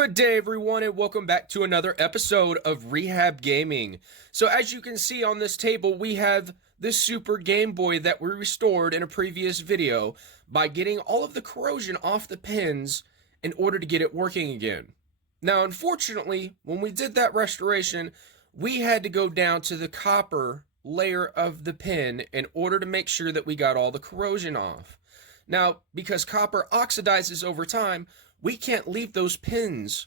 Good day, everyone, and welcome back to another episode of Rehab Gaming. So as you can see on this table, we have the Super Game Boy that we restored in a previous video by getting all of the corrosion off the pins in order to get it working again. Now, unfortunately, when we did that restoration, we had to go down to the copper layer of the pin in order to make sure that we got all the corrosion off. Now, because copper oxidizes over time, we can't leave those pins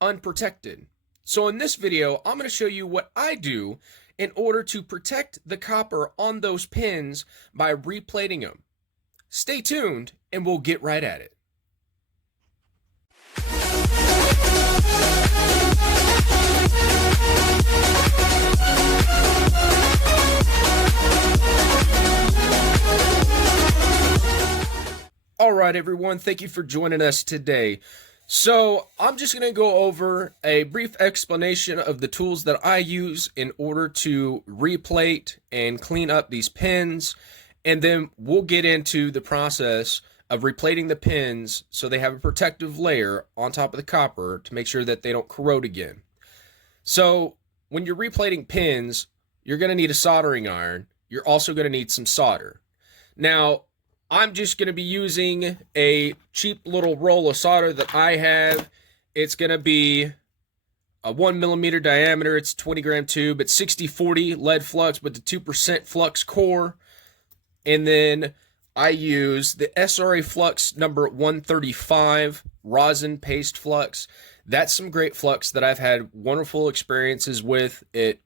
unprotected. So in this video, I'm going to show you what I do in order to protect the copper on those pins by replating them. Stay tuned and we'll get right at it. Alright everyone, thank you for joining us today. So I'm just going to go over a brief explanation of the tools that I use in order to replate and clean up these pins, and then we'll get into the process of replating the pins so they have a protective layer on top of the copper to make sure that they don't corrode again. So when you're replating pins, you're going to need a soldering iron. You're also going to need some solder. Now, I'm just going to be using a cheap little roll of solder that I have. It's going to be a 1mm diameter. It's a 20-gram tube. It's 6040 lead flux with the 2% flux core. And then I use the SRA Flux number 135 rosin paste flux. That's some great flux that I've had wonderful experiences with. It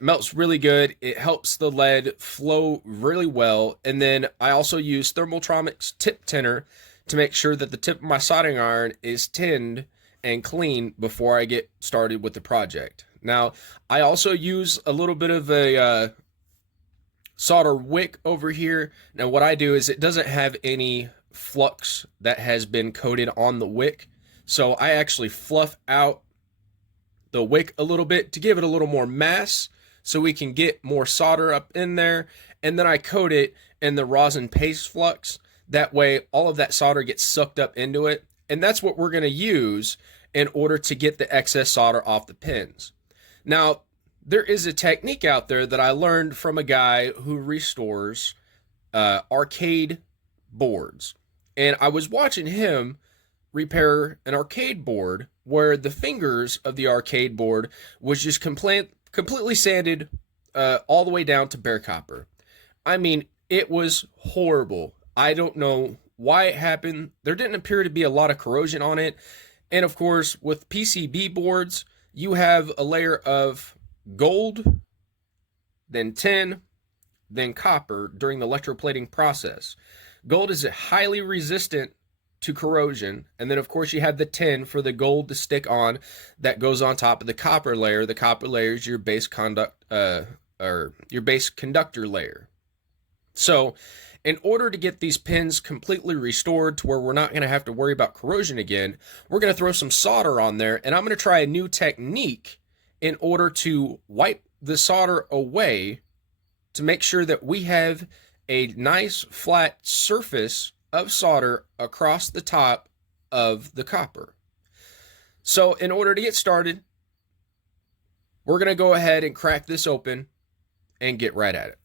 melts really good. It helps the lead flow really well. And then I also use Thermaltronics tip tinner to make sure that the tip of my soldering iron is tinned and clean before I get started with the project. Now, I also use a little bit of a solder wick over here. Now, what I do is it doesn't have any flux that has been coated on the wick. So I actually fluff out the wick a little bit to give it a little more mass so we can get more solder up in there, and then I coat it in the rosin paste flux. That way all of that solder gets sucked up into it, and that's what we're going to use in order to get the excess solder off the pins. Now, there is a technique out there that I learned from a guy who restores arcade boards, and I was watching him repair an arcade board where the fingers of the arcade board was just completely sanded all the way down to bare copper. I mean, it was horrible. I don't know why it happened. There didn't appear to be a lot of corrosion on it. And of course, with PCB boards, you have a layer of gold, then tin, then copper during the electroplating process. Gold is highly resistant to corrosion, and then of course you have the tin for the gold to stick on that goes on top of the copper layer. The copper layer is your base conductor layer. So in order to get these pins completely restored to where we're not going to have to worry about corrosion again, we're going to throw some solder on there, and I'm going to try a new technique in order to wipe the solder away to make sure that we have a nice flat surface of solder across the top of the copper. So in order to get started, we're going to go ahead and crack this open and get right at it.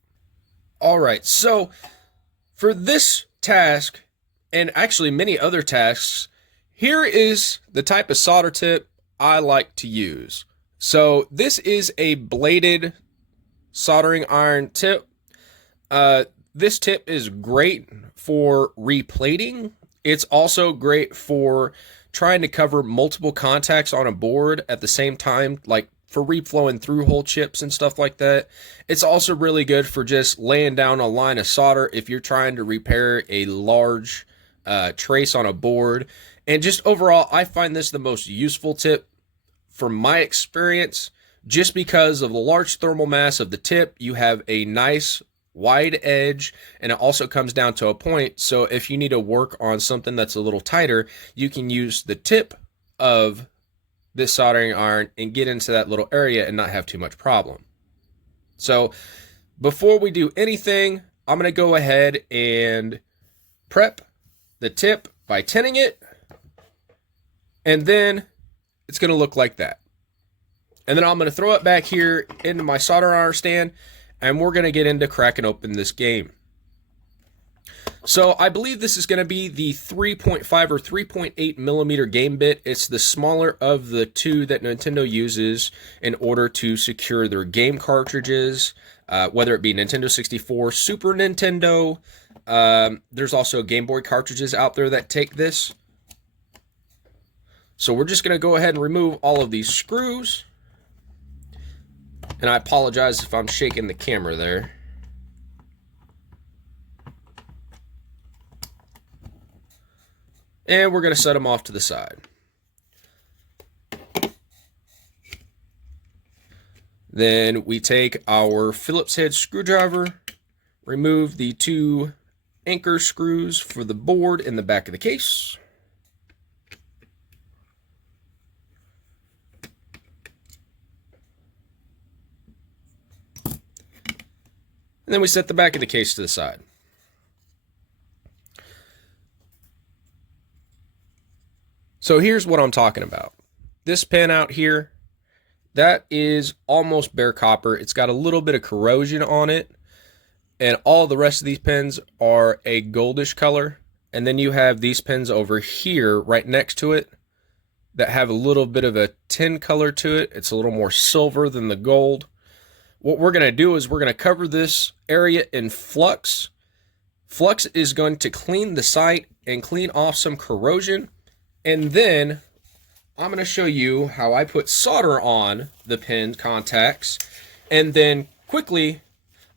All right, so for this task, and actually many other tasks, here is the type of solder tip I like to use. So this is a bladed soldering iron tip. This tip is great for replating. It's also great for trying to cover multiple contacts on a board at the same time, like for reflowing through hole chips and stuff like that. It's also really good for just laying down a line of solder if you're trying to repair a large trace on a board. And just overall, I find this the most useful tip from my experience, just because of the large thermal mass of the tip. You have a nice wide edge, and it also comes down to a point, so if you need to work on something that's a little tighter, you can use the tip of this soldering iron and get into that little area and not have too much problem. So before we do anything, I'm going to go ahead and prep the tip by tinning it, And then it's going to look like that. And then I'm going to throw it back here into my soldering iron stand, and we're going to get into cracking open this game. So I believe this is going to be the 3.5 or 3.8 millimeter game bit. It's the smaller of the two that Nintendo uses in order to secure their game cartridges, whether it be Nintendo 64, Super Nintendo. There's also GameBoy cartridges out there that take this. So we're just going to go ahead and remove all of these screws. And I apologize if I'm shaking the camera there. And we're going to set them off to the side. Then we take our Phillips head screwdriver, remove the two anchor screws for the board in the back of the case. And then we set the back of the case to the side. So here's what I'm talking about. This pen out here, that is almost bare copper. It's got a little bit of corrosion on it. And all the rest of these pens are a goldish color. And then you have these pens over here right next to it that have a little bit of a tin color to it. It's a little more silver than the gold. What we're going to do is we're going to cover this area in Flux. Flux is going to clean the site and clean off some corrosion. And then I'm going to show you how I put solder on the pen contacts. And then quickly,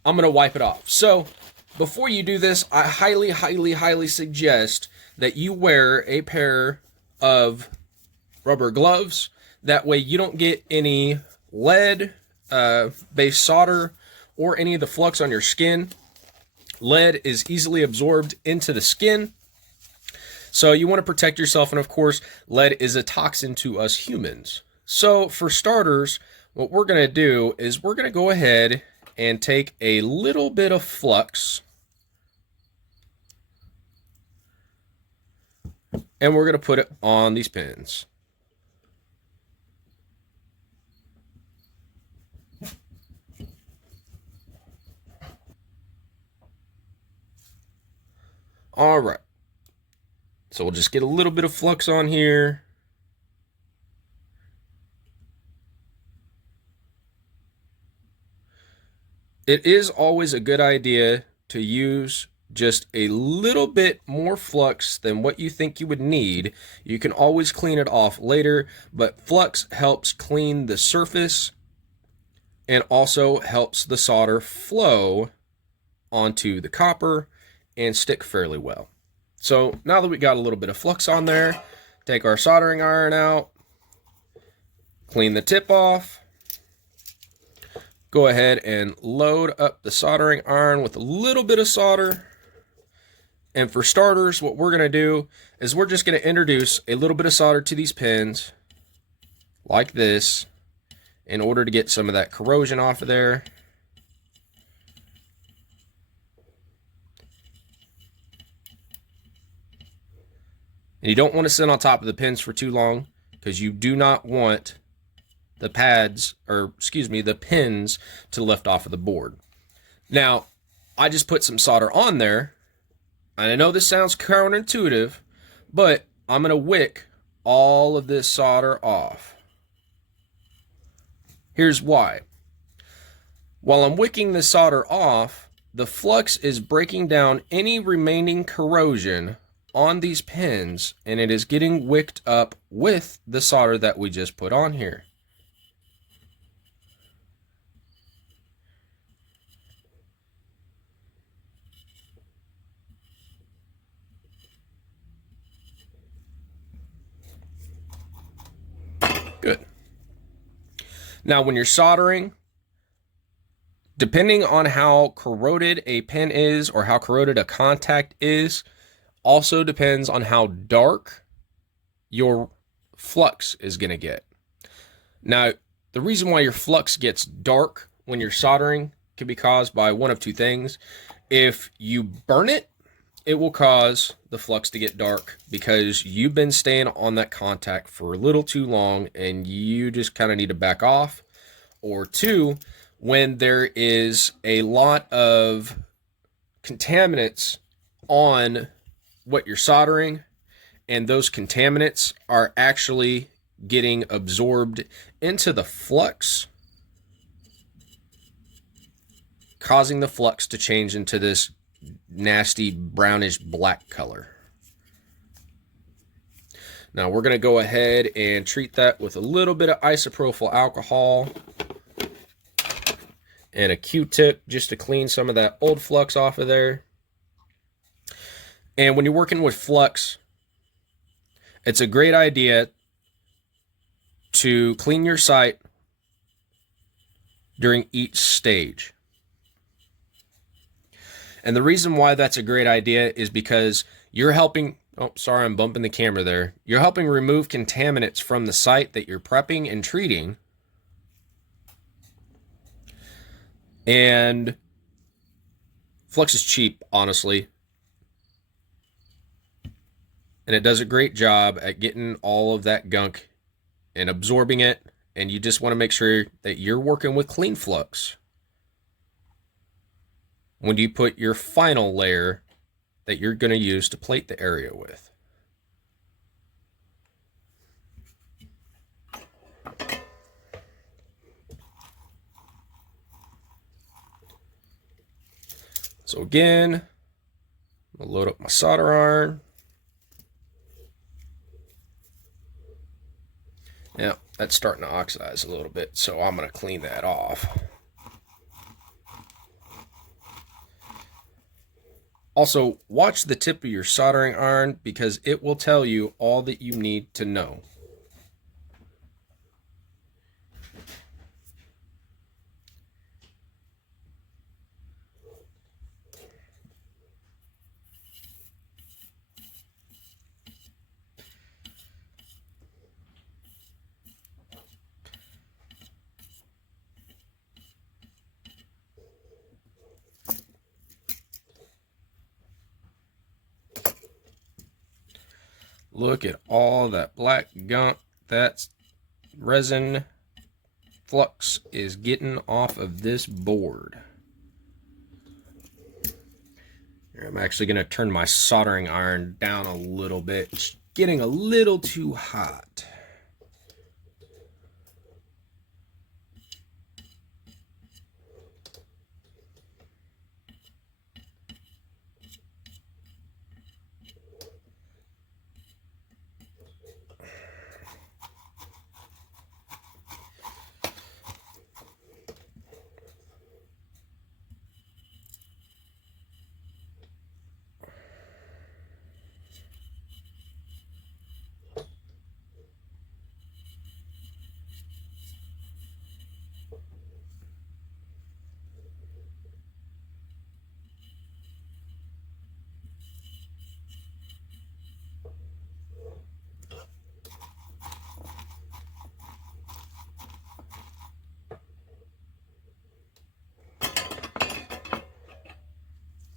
I'm going to wipe it off. So before you do this, I highly suggest that you wear a pair of rubber gloves. That way you don't get any lead based solder or any of the flux on your skin. Lead is easily absorbed into the skin, so you want to protect yourself. And of course, lead is a toxin to us humans. So for starters, what we're going to do is we're going to go ahead and take a little bit of flux, and we're going to put it on these pins. All right, so we'll just get a little bit of flux on here. It is always a good idea to use just a little bit more flux than what you think you would need. You can always clean it off later, but flux helps clean the surface and also helps the solder flow onto the copper and stick fairly well. So now that we got a little bit of flux on there, take our soldering iron out, clean the tip off, go ahead and load up the soldering iron with a little bit of solder. And for starters, what we're going to do is we're just going to introduce a little bit of solder to these pins like this in order to get some of that corrosion off of there. And you don't want to sit on top of the pins for too long, because you do not want the pads, or excuse me, the pins to lift off of the board. Now, I just put some solder on there, and I know this sounds counterintuitive, but I'm going to wick all of this solder off. Here's why. While I'm wicking the solder off, the flux is breaking down any remaining corrosion on these pins, and it is getting wicked up with the solder that we just put on here. Good. Now, when you're soldering, depending on how corroded a pin is or how corroded a contact is, also depends on how dark your flux is going to get. Now, the reason why your flux gets dark when you're soldering can be caused by one of two things. If you burn it it will cause the flux to get dark because you've been staying on that contact for a little too long and you just kind of need to back off. Or two, when there is a lot of contaminants on what you're soldering, and those contaminants are actually getting absorbed into the flux, causing the flux to change into this nasty brownish black color. Now we're going to go ahead and treat that with a little bit of isopropyl alcohol and a Q-tip just to clean some of that old flux off of there. And when you're working with flux, it's a great idea to clean your site during each stage. And the reason why that's a great idea is because you're helping, oh, sorry, I'm bumping the camera there. You're helping remove contaminants from the site that you're prepping and treating. And flux is cheap, honestly. And it does a great job at getting all of that gunk and absorbing it. And you just want to make sure that you're working with clean flux when you put your final layer that you're going to use to plate the area with. So again, I'm going to load up my solder iron. Now, that's starting to oxidize a little bit, so I'm going to clean that off. Also, watch the tip of your soldering iron because it will tell you all that you need to know. Look at all that black gunk that resin flux is getting off of this board. Here, I'm actually going to turn my soldering iron down a little bit. It's getting a little too hot.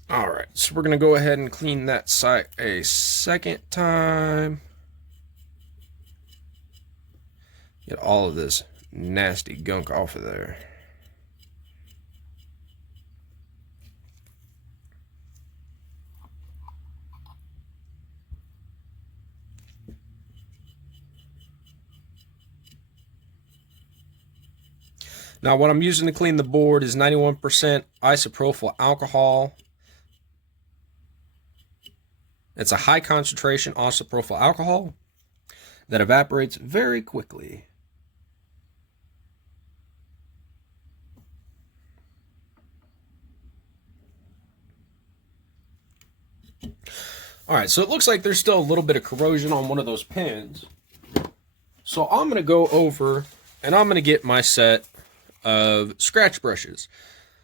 All right, so we're going to go ahead and clean that site a second time. Get all of this nasty gunk off of there. Now, what I'm using to clean the board is 91% isopropyl alcohol. It's a high concentration isopropyl alcohol that evaporates very quickly. All right, so it looks like there's still a little bit of corrosion on one of those pins. So I'm going to go over and I'm going to get my set of scratch brushes.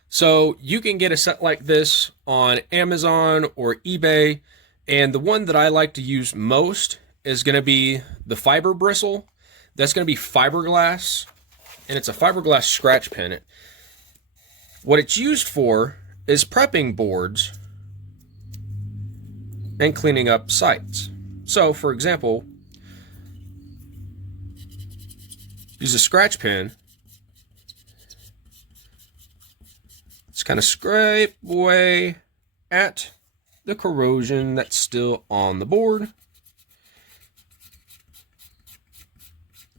So you can get a set like this on Amazon or eBay. And the one that I like to use most is going to be the fiber bristle. That's going to be fiberglass, and it's a fiberglass scratch pen. What it's used for is prepping boards and cleaning up sites. So, for example, use a scratch pen. Just kind of scrape away at the corrosion that's still on the board.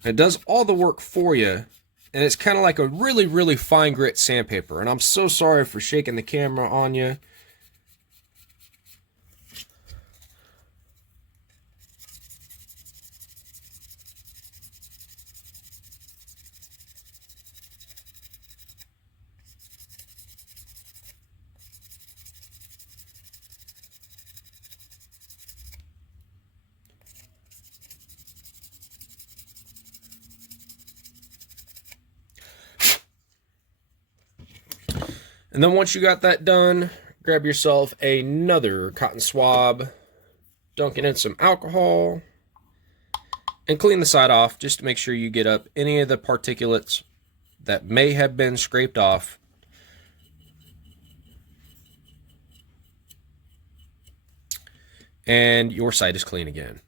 It does all the work for you, and it's kind of like a really, really fine grit sandpaper. And I'm so sorry for shaking the camera on you. And then once you got that done, grab yourself another cotton swab, dunk it in some alcohol, and clean the side off just to make sure you get up any of the particulates that may have been scraped off. And your side is clean again.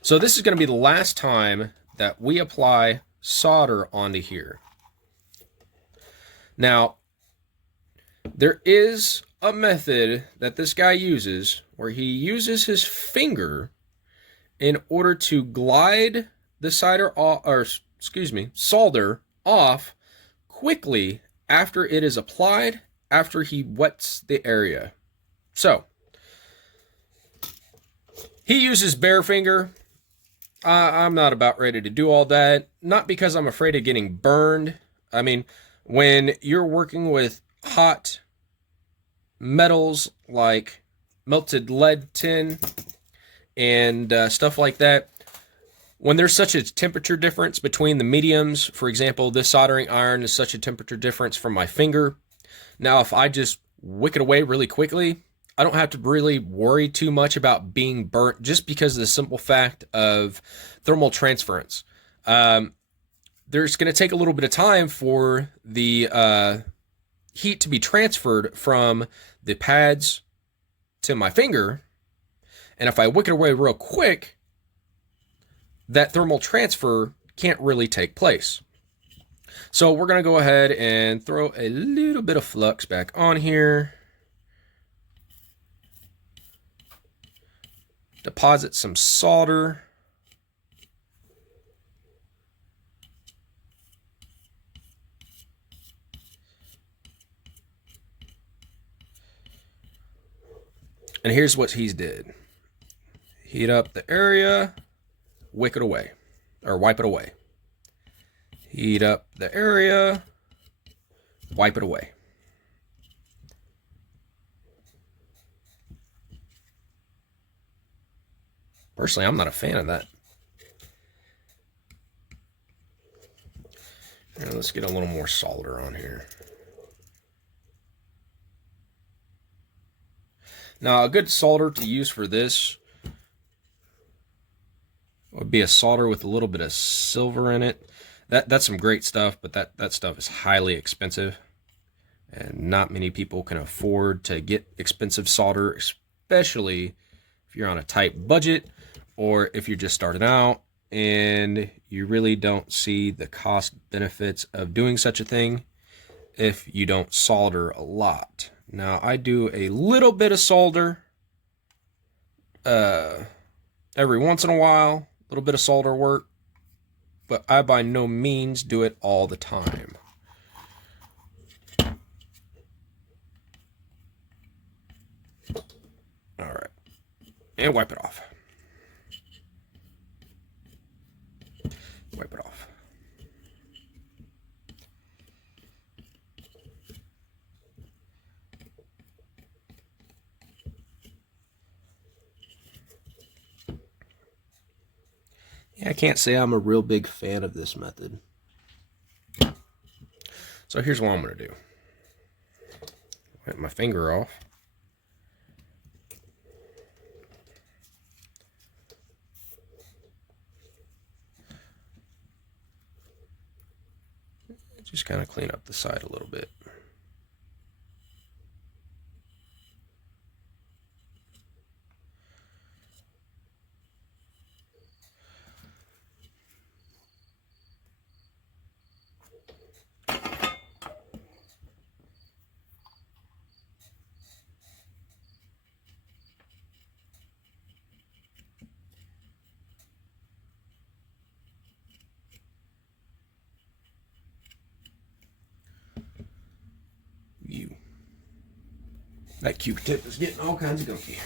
So this is going to be the last time that we apply solder onto here. Now, there is a method that this guy uses where he uses his finger in order to glide the solder off quickly after it is applied, after he wets the area. So, he uses bare finger. I'm not about ready to do all that. Not because I'm afraid of getting burned. I mean, when you're working with hot metals like melted lead tin and stuff like that, when there's such a temperature difference between the mediums, for example, this soldering iron is such a temperature difference from my finger. Now, if I just wick it away really quickly, I don't have to really worry too much about being burnt just because of the simple fact of thermal transference. There's going to take a little bit of time for the heat to be transferred from the pads to my finger. And if I wick it away real quick, that thermal transfer can't really take place. So we're going to go ahead and throw a little bit of flux back on here. Deposit some solder. And here's what he's did. Heat up the area, wick it away, or wipe it away. Heat up the area, wipe it away. Personally, I'm not a fan of that. And let's get a little more solder on here. Now, a good solder to use for this would be a solder with a little bit of silver in it. That's some great stuff, but that stuff is highly expensive. And not many people can afford to get expensive solder, especially if you're on a tight budget or if you're just starting out and you really don't see the cost benefits of doing such a thing if you don't solder a lot. Now, I do a little bit of solder every once in a while, a little bit of solder work, but I by no means do it all the time. All right, and wipe it off. Wipe it off. Yeah, I can't say I'm a real big fan of this method. So here's what I'm going to do. Wipe my finger off. Just kind of clean up the side a little bit. That Q-tip is getting all kinds of gunky.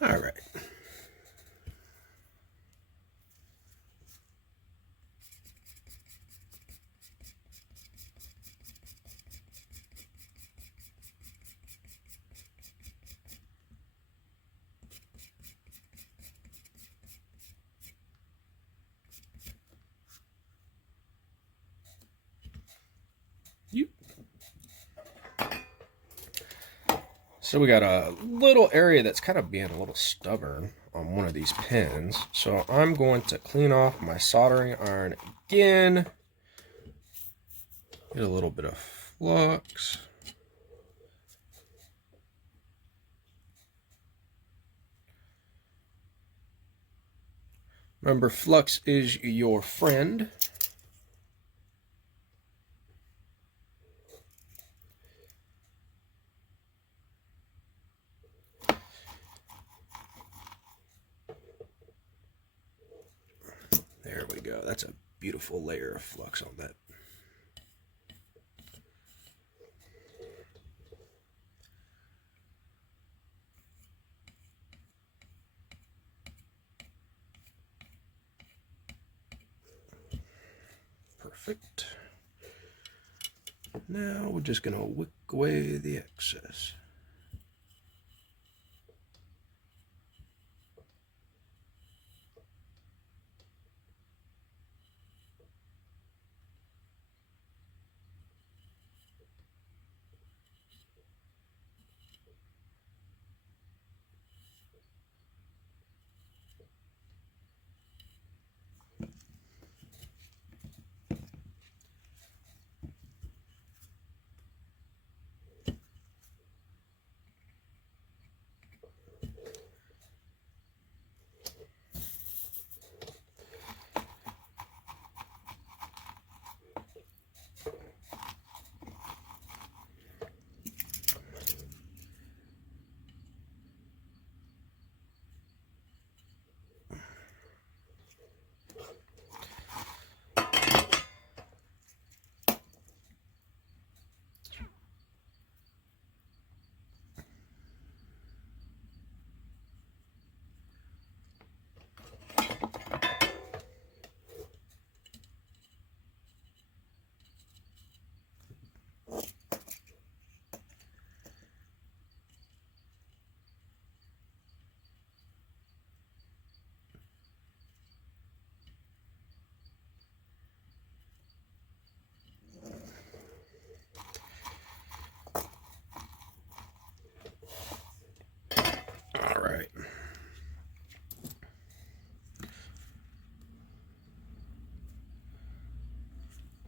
All right. So we got a little area that's kind of being a little stubborn on one of these pins. So I'm going to clean off my soldering iron again. Get a little bit of flux. Remember, flux is your friend. There we go. That's a beautiful layer of flux on that. Perfect. Now we're just going to wick away the excess.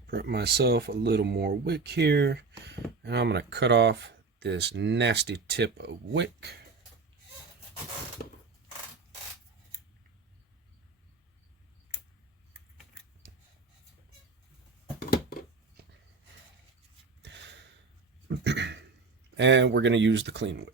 Prep myself a little more wick here, and I'm going to cut off this nasty tip of wick. And we're going to use the clean wick.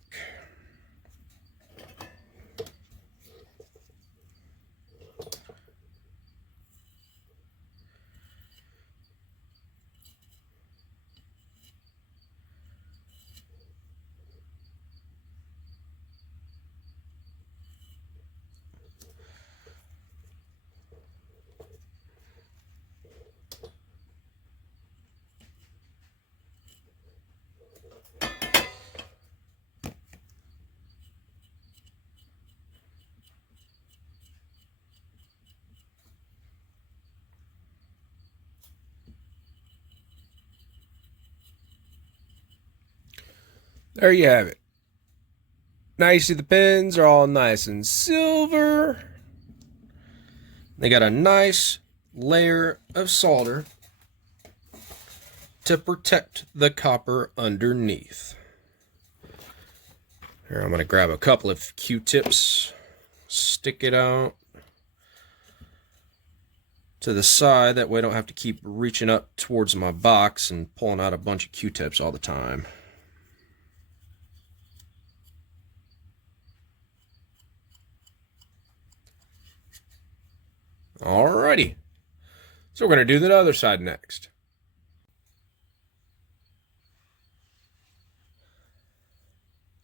There you have it. Now you see the pins are all nice and silver. They got a nice layer of solder to protect the copper underneath. Here, I'm going to grab a couple of Q-tips, stick it out to the side. That way I don't have to keep reaching up towards my box and pulling out a bunch of Q-tips all the time. Alrighty. So we're going to do the other side next.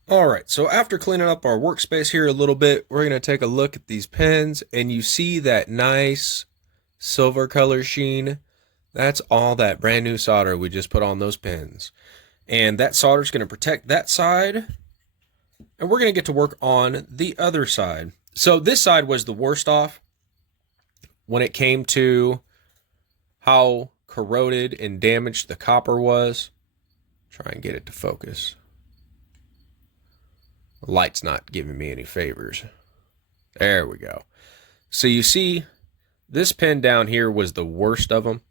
Alright, so after cleaning up our workspace here a little bit, we're going to take a look at these pens, and you see that nice silver color sheen. That's all that brand new solder we just put on those pens. And that solder is going to protect that side, and we're going to get to work on the other side. So this side was the worst off when it came to how corroded and damaged the copper was. Try and get it to focus. The light's not giving me any favors. There we go. So you see, this pen down here was the worst of them.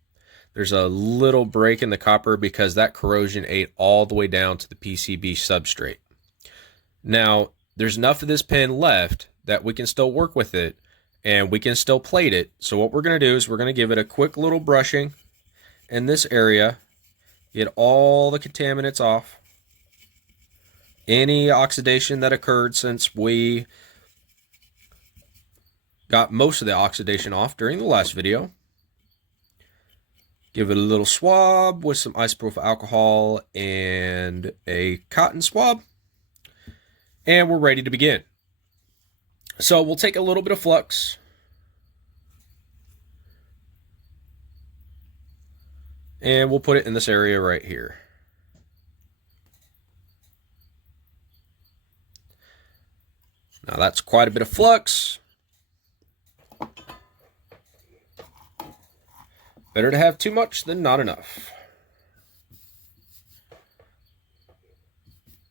There's a little break in the copper because that corrosion ate all the way down to the PCB substrate. Now, there's enough of this pen left that we can still work with it, and we can still plate it. So what we're going to do is we're going to give it a quick little brushing in this area, get all the contaminants off, any oxidation that occurred since we got most of the oxidation off during the last video. Give it a little swab with some isopropyl alcohol and a cotton swab, and we're ready to begin. So we'll take a little bit of flux and we'll put it in this area right here. Now that's quite a bit of flux. Better to have too much than not enough.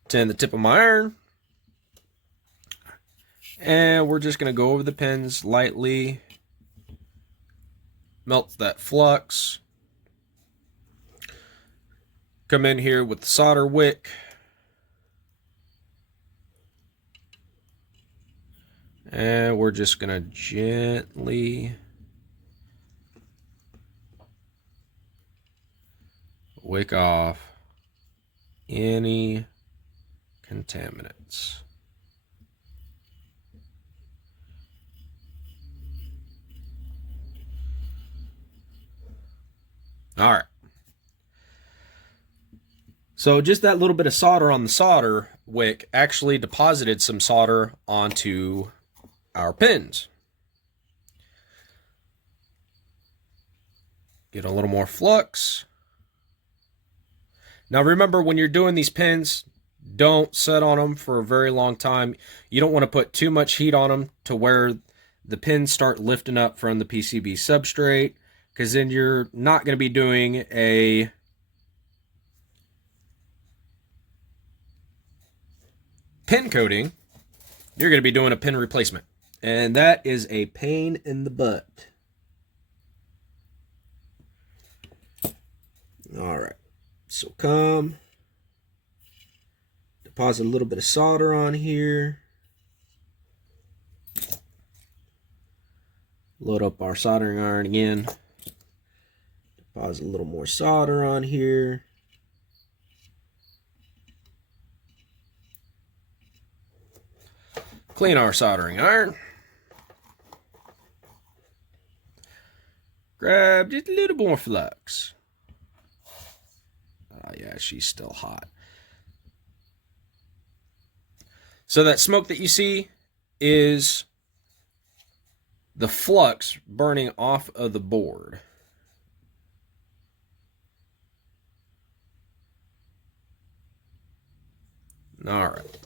Turn the tip of my iron. And we're just going to go over the pens lightly. Melt that flux. Come in here with the solder wick. And we're just going to gently wick off any contaminants. All right. So just that little bit of solder on the solder wick actually deposited some solder onto our pens. Get a little more flux. Now remember, when you're doing these pens, don't set on them for a very long time. You don't want to put too much heat on them to where the pins start lifting up from the PCB substrate, because then you're not going to be doing a pen coating. You're going to be doing a pen replacement. And that is a pain in the butt. All right. So come, deposit a little bit of solder on here. Load up our soldering iron again. Deposit a little more solder on here. Clean our soldering iron. Grab just a little more flux. Oh yeah, she's still hot. So that smoke that you see is the flux burning off of the board. All right.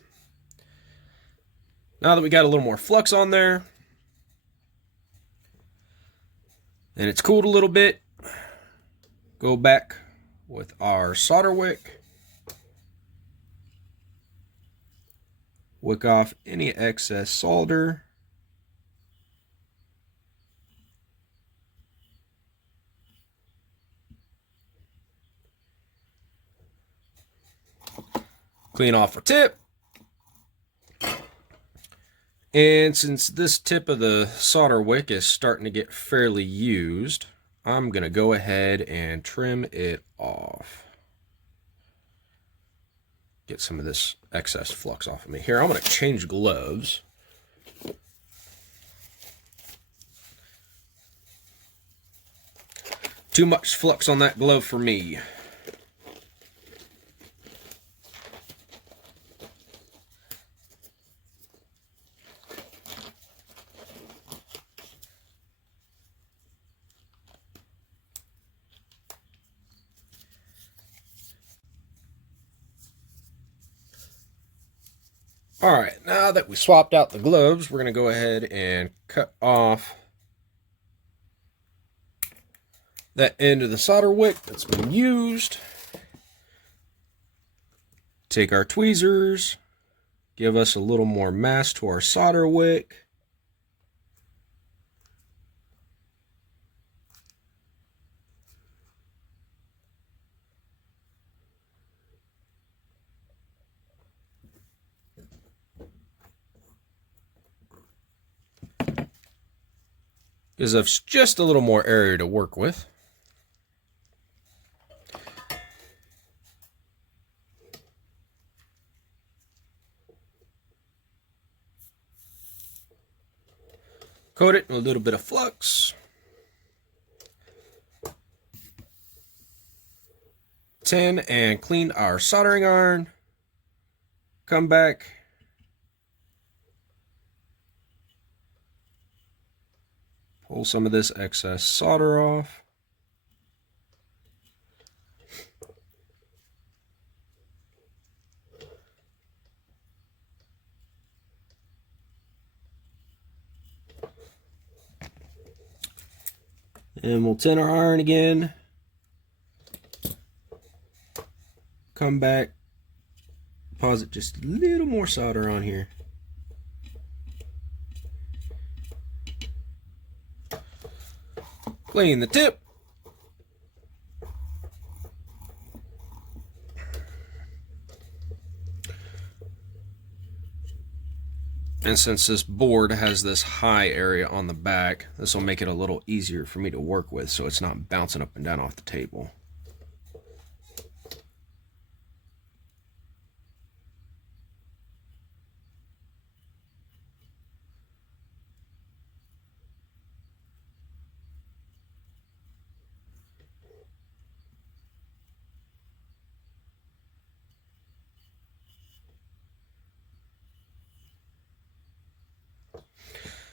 Now that we got a little more flux on there, and it's cooled a little bit, go back with our solder wick. Wick off any excess solder. Clean off our tip. And since this tip of the solder wick is starting to get fairly used, I'm going to go ahead and trim it off. Get some of this excess flux off of me. Here, I'm going to change gloves. Too much flux on that glove for me. Alright, now that we swapped out the gloves, we're going to go ahead and cut off that end of the solder wick that's been used. Take our tweezers, give us a little more mass to our solder wick. Gives us just a little more area to work with. Coat it in a little bit of flux. Tin and clean our soldering iron. Come back. Pull some of this excess solder off. And we'll tin our iron again. Come back. Deposit just a little more solder on here. Clean the tip. And since this board has this high area on the back, this will make it a little easier for me to work with so it's not bouncing up and down off the table.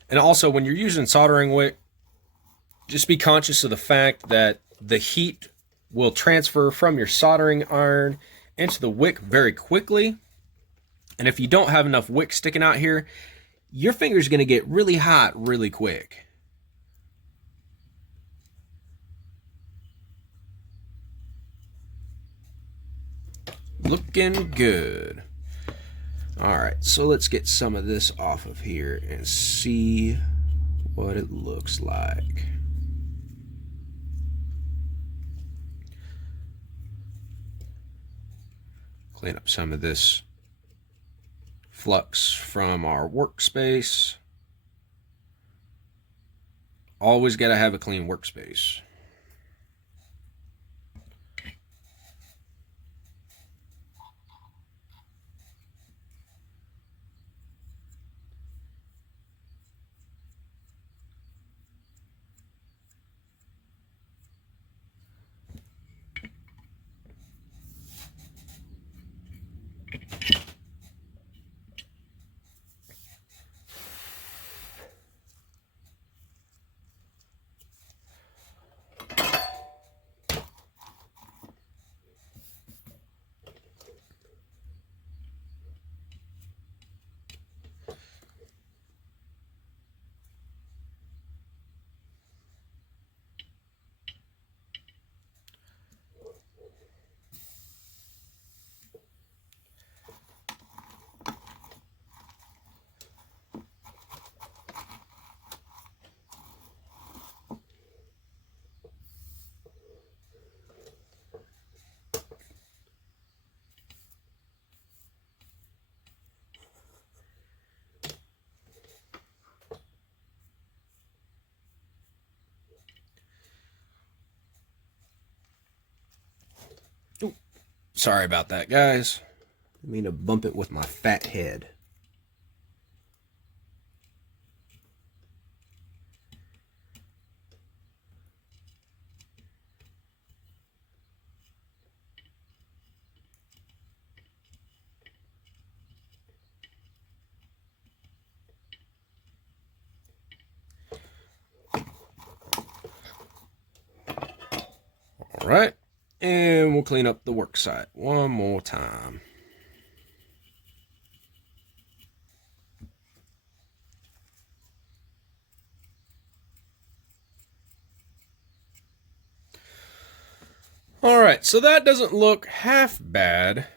And also, when you're using soldering wick, just be conscious of the fact that the heat will transfer from your soldering iron into the wick very quickly. And if you don't have enough wick sticking out here, your finger's going to get really hot really quick. Looking good. Alright, so let's get some of this off of here and see what it looks like. Clean up some of this flux from our workspace. Always got to have a clean workspace. Ooh, sorry about that, guys. I mean to bump it with my fat head. All right, and we'll clean up the work site one more time. All right, so that doesn't look half bad.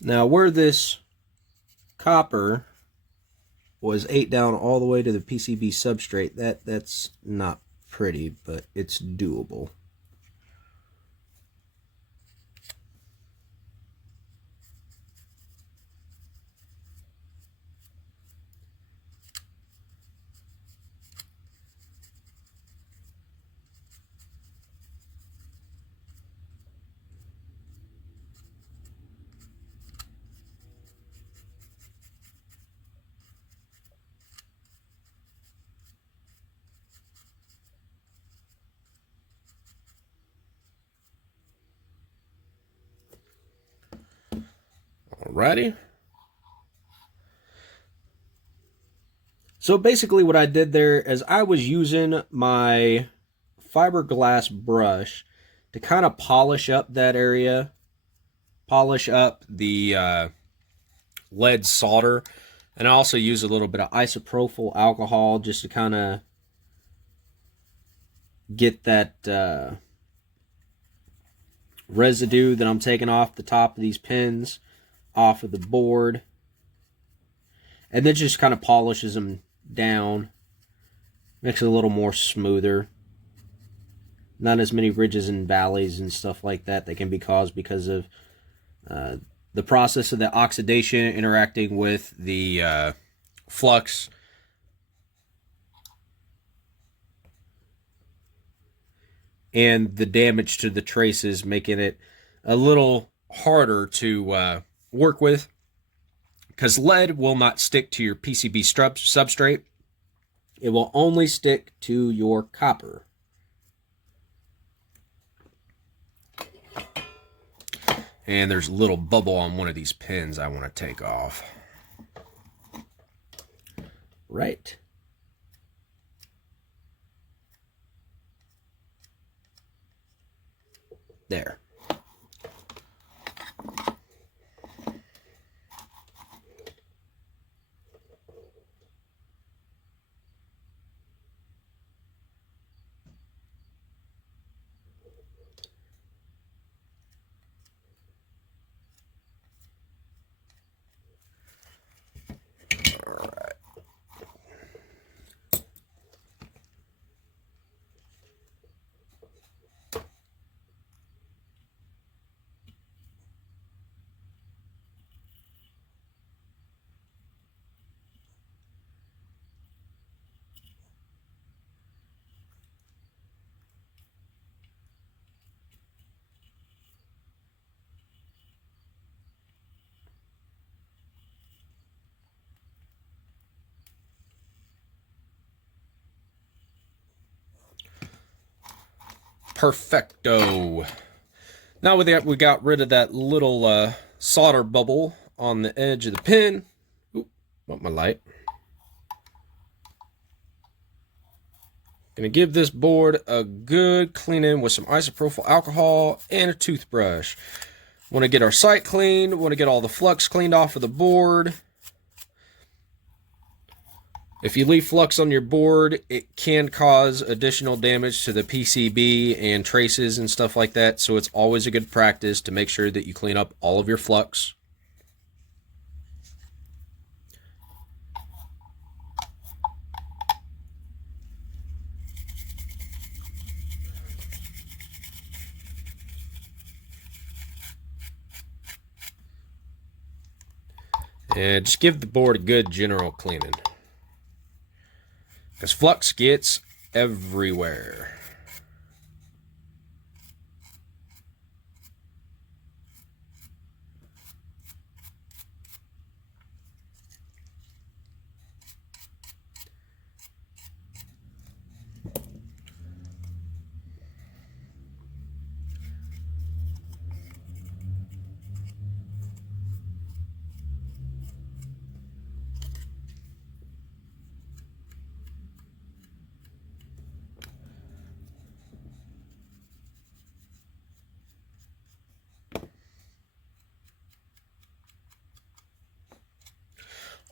Now, where this copper was 8 down all the way to the PCB substrate, that's not pretty, but it's doable. Alrighty. So basically what I did there is I was using my fiberglass brush to kind of polish up that area, polish up the lead solder, and I also use a little bit of isopropyl alcohol just to kind of get that residue that I'm taking off the top of these pins off of the board, and then just kind of polishes them down, makes it a little more smoother, not as many ridges and valleys and stuff like that that can be caused because of the process of the oxidation interacting with the flux and the damage to the traces, making it a little harder to work with, because lead will not stick to your PCB substrate. It will only stick to your copper. And there's a little bubble on one of these pins I want to take off. Right. There. Perfecto. Now with that, we got rid of that little solder bubble on the edge of the pin. Oop, want my light. Gonna give this board a good cleaning with some isopropyl alcohol and a toothbrush. Want to get our site cleaned, want to get all the flux cleaned off of the board. If you leave flux on your board, it can cause additional damage to the PCB and traces and stuff like that, so it's always a good practice to make sure that you clean up all of your flux. And just give the board a good general cleaning, because flux gets everywhere.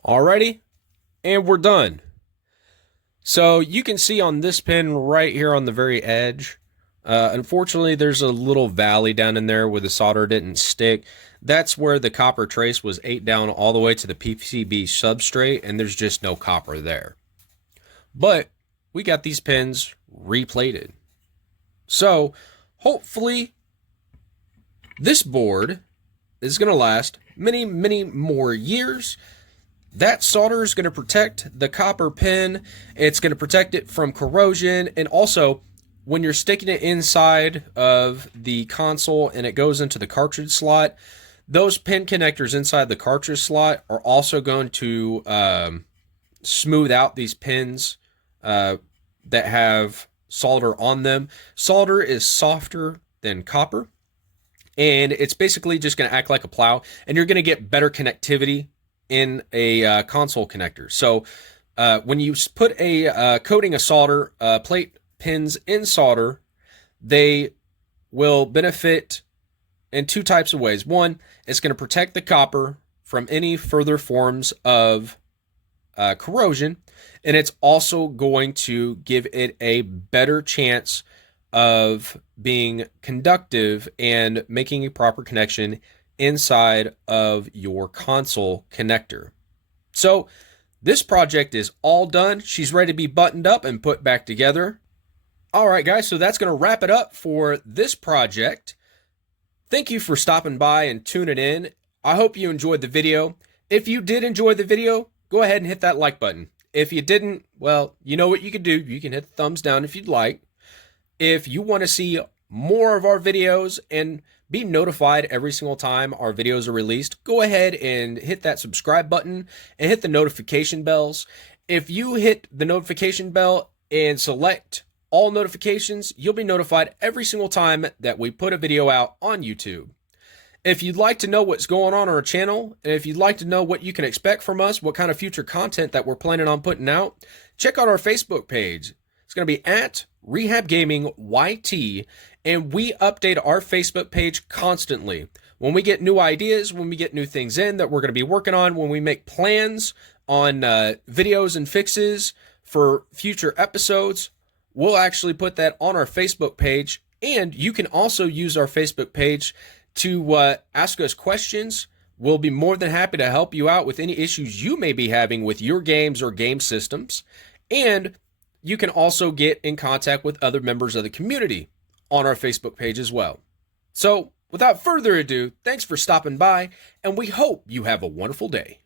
Alrighty, and we're done. So you can see on this pin right here on the very edge, unfortunately there's a little valley down in there where the solder didn't stick. That's where the copper trace was ate down all the way to the PCB substrate, and there's just no copper there. But we got these pins replated. So hopefully this board is going to last many, many more years. That solder is going to protect the copper pin. It's going to protect it from corrosion. And also, when you're sticking it inside of the console and it goes into the cartridge slot, those pin connectors inside the cartridge slot are also going to smooth out these pins that have solder on them. Solder is softer than copper, and it's basically just going to act like a plow, and you're going to get better connectivity in a console connector. So when you put a coating of solder, plate pins in solder, they will benefit in two types of ways. One, it's going to protect the copper from any further forms of corrosion, and it's also going to give it a better chance of being conductive and making a proper connection inside of your console connector. So this project is all done. She's ready to be buttoned up and put back together. All right, guys, so that's going to wrap it up for this project. Thank you for stopping by and tuning in. I hope you enjoyed the video. If you did enjoy the video, go ahead and hit that like button. If you didn't, well, you know what you can do. You can hit the thumbs down if you'd like. If you want to see more of our videos and be notified every single time our videos are released, go ahead and hit that subscribe button and hit the notification bells. If you hit the notification bell and select all notifications, you'll be notified every single time that we put a video out on YouTube. If you'd like to know what's going on our channel, and if you'd like to know what you can expect from us, what kind of future content that we're planning on putting out, check out our Facebook page. It's going to be at Rehab Gaming YT, and we update our Facebook page constantly. When we get new ideas, when we get new things in that we're going to be working on, when we make plans on videos and fixes for future episodes, we'll actually put that on our Facebook page. And you can also use our Facebook page to ask us questions. We'll be more than happy to help you out with any issues you may be having with your games or game systems. And you can also get in contact with other members of the community on our Facebook page as well. So, without further ado, thanks for stopping by, and we hope you have a wonderful day.